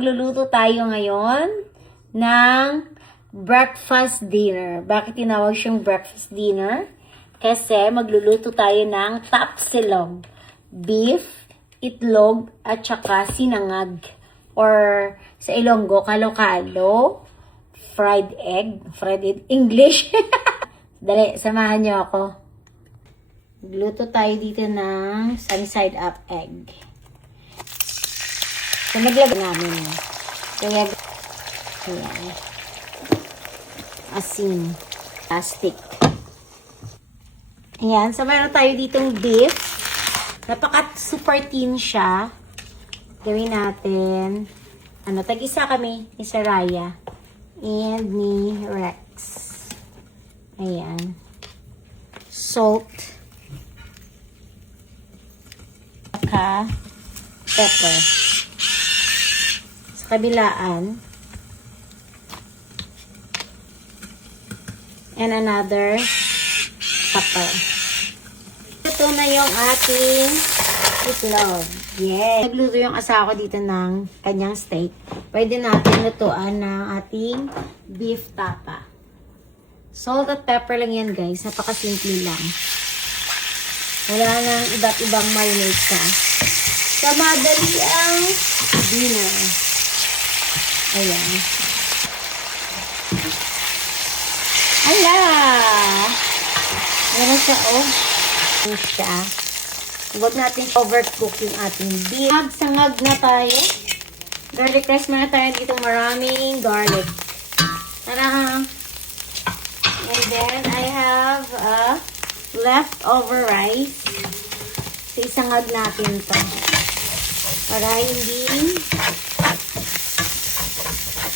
Magluluto tayo ngayon ng breakfast dinner. Bakit tinawag siyang breakfast dinner? Kasi magluluto tayo ng tapsilog, beef, itlog, at saka sinangag. Or sa Ilonggo, kalo-kalo, fried egg, English. Dali, samahan niyo ako. Magluto tayo dito ng sunny side up egg. So, naglagay namin. Kaya, ayan. Asin. Plastic. Ayan. So, meron tayo ditong beef. Napaka-super thin siya. Gawin natin. Tag-isa kami ni Saraya. And ni Rex. Ayan. Salt. Saka pepper. Kabilaan. And another pepper. Ito na yung ating itlog. Yes. Nagluto yung asawa ko dito ng kanyang steak. Pwede natin lutuan ng ating beef tapa. Salt at pepper lang yan, guys. Napakasimple lang. Wala nang iba't ibang marinade ka. Sa madali ang dinner. Ayan. Ala! Meron siya, oh. Meron siya. Huwag natin overcook yung ating beef. Sangag na tayo. Garlic rice muna tayo dito. Maraming garlic. Tara! And then, I have a leftover rice. So, isangag natin ito. Para hindi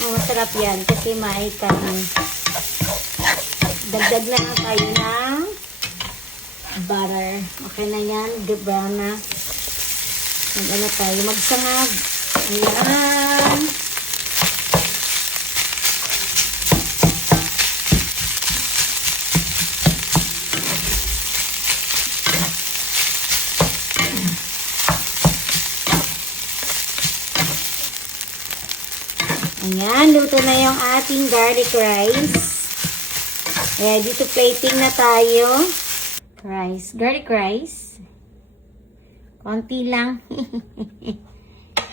masarap yan kasi may karne. Dagdag na tayo ng butter. Okay na yan. Brown na. Mag-ano tayo. Magsangag. Ayan. Ayan, luto na yung ating garlic rice. Ayan, dito plating na tayo. Rice. Garlic rice. Konti lang.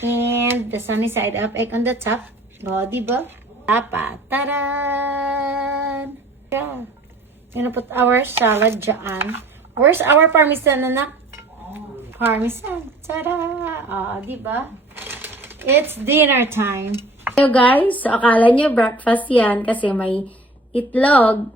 And the sunny side up egg on the top. O, diba? Tapa. Taran! Yeah. Gonna put our salad dyan. Where's our parmesan, anak? Parmesan. Tada! O, diba? It's dinner time. So guys, so akala nyo breakfast yan kasi may itlog,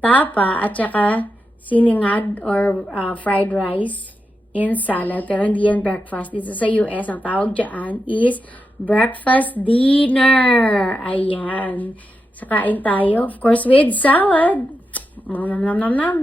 tapa, at saka siningag or fried rice and salad. Pero hindi yan breakfast. Dito sa US, ang tawag dyan is breakfast dinner. Ayan. So kain tayo, of course, with salad. Nom nom nom nom nom.